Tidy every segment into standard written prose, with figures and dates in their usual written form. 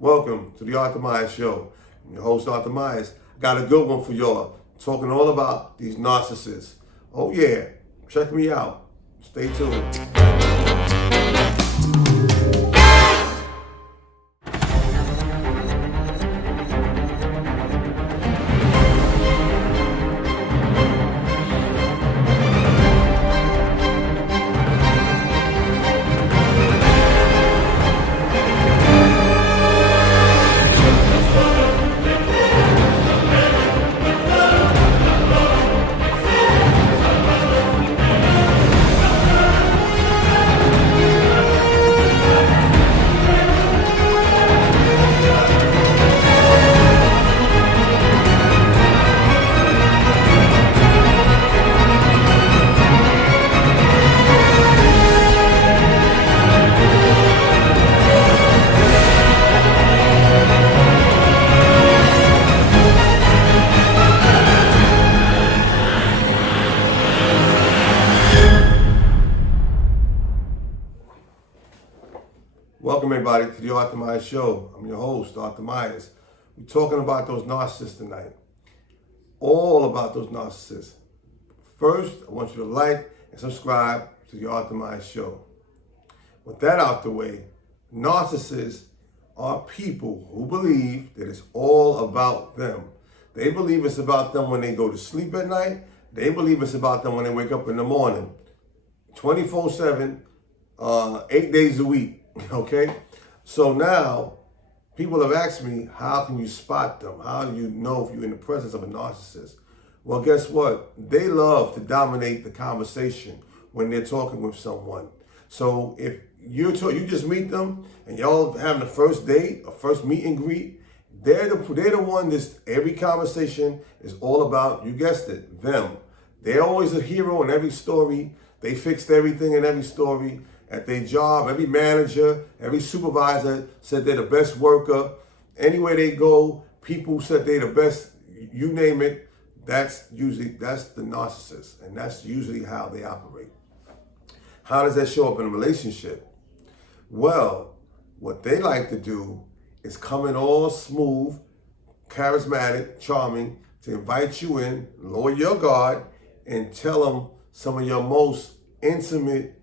Welcome to the Arthur Myers Show. I'm your host, Arthur Myers. Got a good one for y'all. Talking all about these narcissists. Oh yeah, check me out. Stay tuned. Welcome everybody to the Arthur Myers Show. I'm your host, Arthur Myers. We're talking about those narcissists tonight. All about those narcissists. First, I want you to like and subscribe to the Arthur Myers Show. With that out the way, narcissists are people who believe that it's all about them. They believe it's about them when they go to sleep at night. They believe it's about them when they wake up in the morning. 24/7, 8 days a week. Okay, so now people have asked me, how can you spot them? How do you know if you're in the presence of a narcissist? Well, guess what? They love to dominate the conversation when they're talking with someone. So if you just meet them and y'all having a first date, a first meet and greet, they're the one that's every conversation is all about, you guessed it, them. They're always a hero in every story. They fixed everything in every story. At their job, every manager, every supervisor said they're the best worker. Anywhere they go, people said they're the best, you name it. That's the narcissist, and that's usually how they operate. How does that show up in a relationship? Well, what they like to do is come in all smooth, charismatic, charming, to invite you in, lower your guard, and tell them some of your most intimate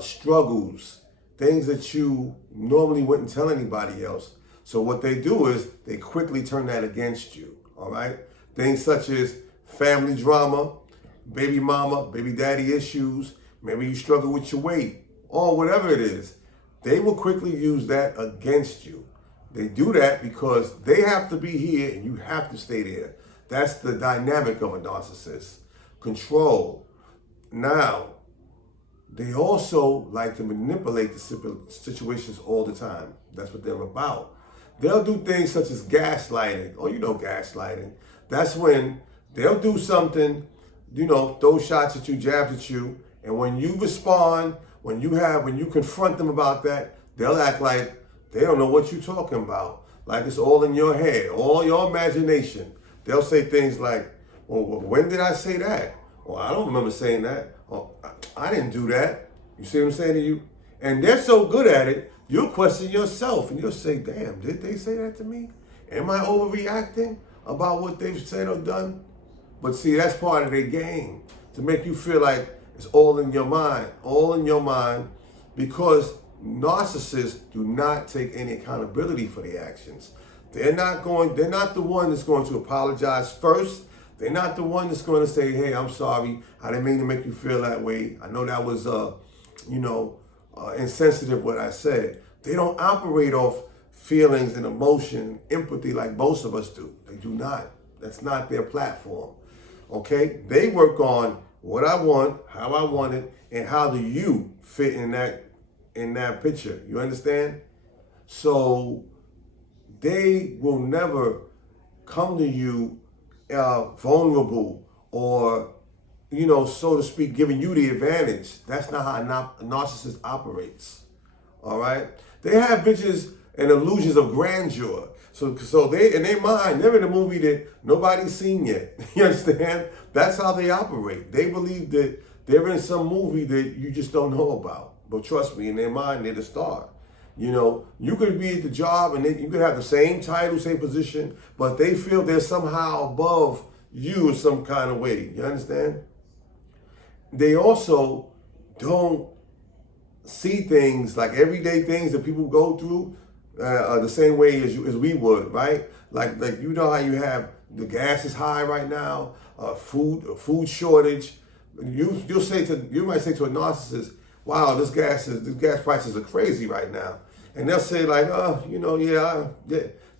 struggles, things that you normally wouldn't tell anybody else. So what they do is they quickly turn that against you, all right? Things such as family drama, baby mama, baby daddy issues, maybe you struggle with your weight, or whatever it is. They will quickly use that against you. They do that because they have to be here and you have to stay there. That's the dynamic of a narcissist. Control. Now, they also like to manipulate the situations all the time. That's what they're about. They'll do things such as gaslighting. Oh, you know gaslighting. That's when they'll do something, throw shots at you, jabs at you, and when you respond, when you confront them about that, they'll act like they don't know what you're talking about. Like it's all in your head, all your imagination. They'll say things like, well, when did I say that? Well, I don't remember saying that. Oh, I didn't do that. You see what I'm saying to you? And they're so good at it, you'll question yourself and you'll say, damn, did they say that to me? Am I overreacting about what they've said or done? But see, that's part of their game, to make you feel like it's all in your mind, because narcissists do not take any accountability for their actions. They're not the one that's going to apologize first. They're not the one that's going to say, hey, I'm sorry. I didn't mean to make you feel that way. I know that was, insensitive what I said. They don't operate off feelings and emotion, empathy like most of us do. They do not. That's not their platform. Okay? They work on what I want, how I want it, and how do you fit in that picture. You understand? So they will never come to you vulnerable or, so to speak, giving you the advantage. That's not how a narcissist operates. All right? They have visions and illusions of grandeur. So they, in their mind, they're in a movie that nobody's seen yet. You understand? That's how they operate. They believe that they're in some movie that you just don't know about. But trust me, in their mind, they're the star. You know, you could be at the job and you could have the same title, same position, but they feel they're somehow above you in some kind of way. You understand? They also don't see things like everyday things that people go through the same way as we would, right? Like you know how you have the gas is high right now, food shortage. You might say to a narcissist, "Wow, this gas prices are crazy right now," and they'll say like, "Oh, you know, yeah."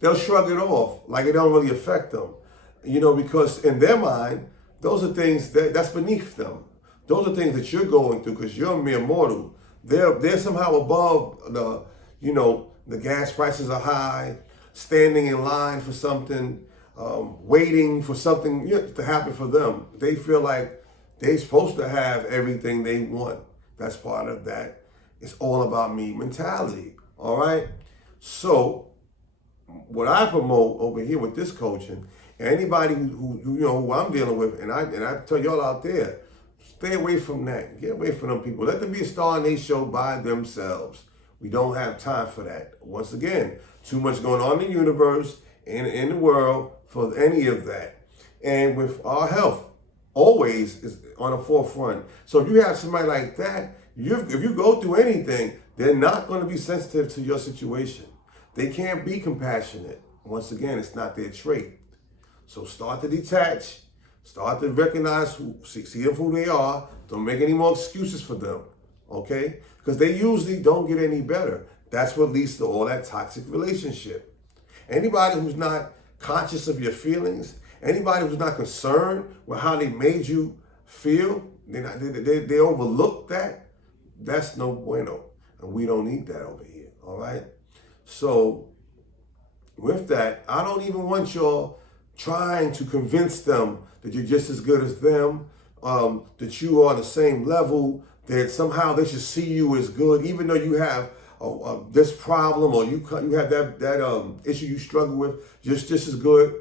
They'll shrug it off like it don't really affect them, you know, because in their mind, those are things that's beneath them. Those are things that you're going through because you're a mere mortal. They're somehow above the gas prices are high, standing in line for something, waiting for something to happen for them. They feel like they're supposed to have everything they want. That's part of that. It's all about me mentality. All right. So what I promote over here with this coaching, anybody who I'm dealing with, and I tell y'all out there, stay away from that. Get away from them people. Let them be a star in their show by themselves. We don't have time for that. Once again, too much going on in the universe and in the world for any of that. And with our health, always is on the forefront. So if you have somebody like that, if you go through anything, they're not going to be sensitive to your situation. They can't be compassionate. Once again, it's not their trait. So start to detach. Start to recognize see them for who they are. Don't make any more excuses for them, okay? Because they usually don't get any better. That's what leads to all that toxic relationship. Anybody who's not conscious of your feelings, anybody who's not concerned with how they made you feel, they overlook that, that's no bueno. And we don't need that over here, all right? So with that, I don't even want y'all trying to convince them that you're just as good as them, that you are on the same level, that somehow they should see you as good, even though you have this problem or you have that issue you struggle with, just as good.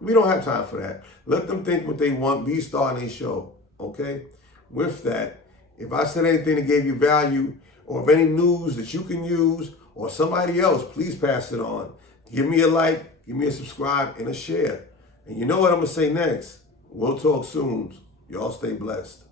We don't have time for that. Let them think what they want. Be a star in their show, okay? With that, if I said anything that gave you value or of any news that you can use or somebody else, please pass it on. Give me a like, give me a subscribe, and a share. And you know what I'm going to say next? We'll talk soon. Y'all stay blessed.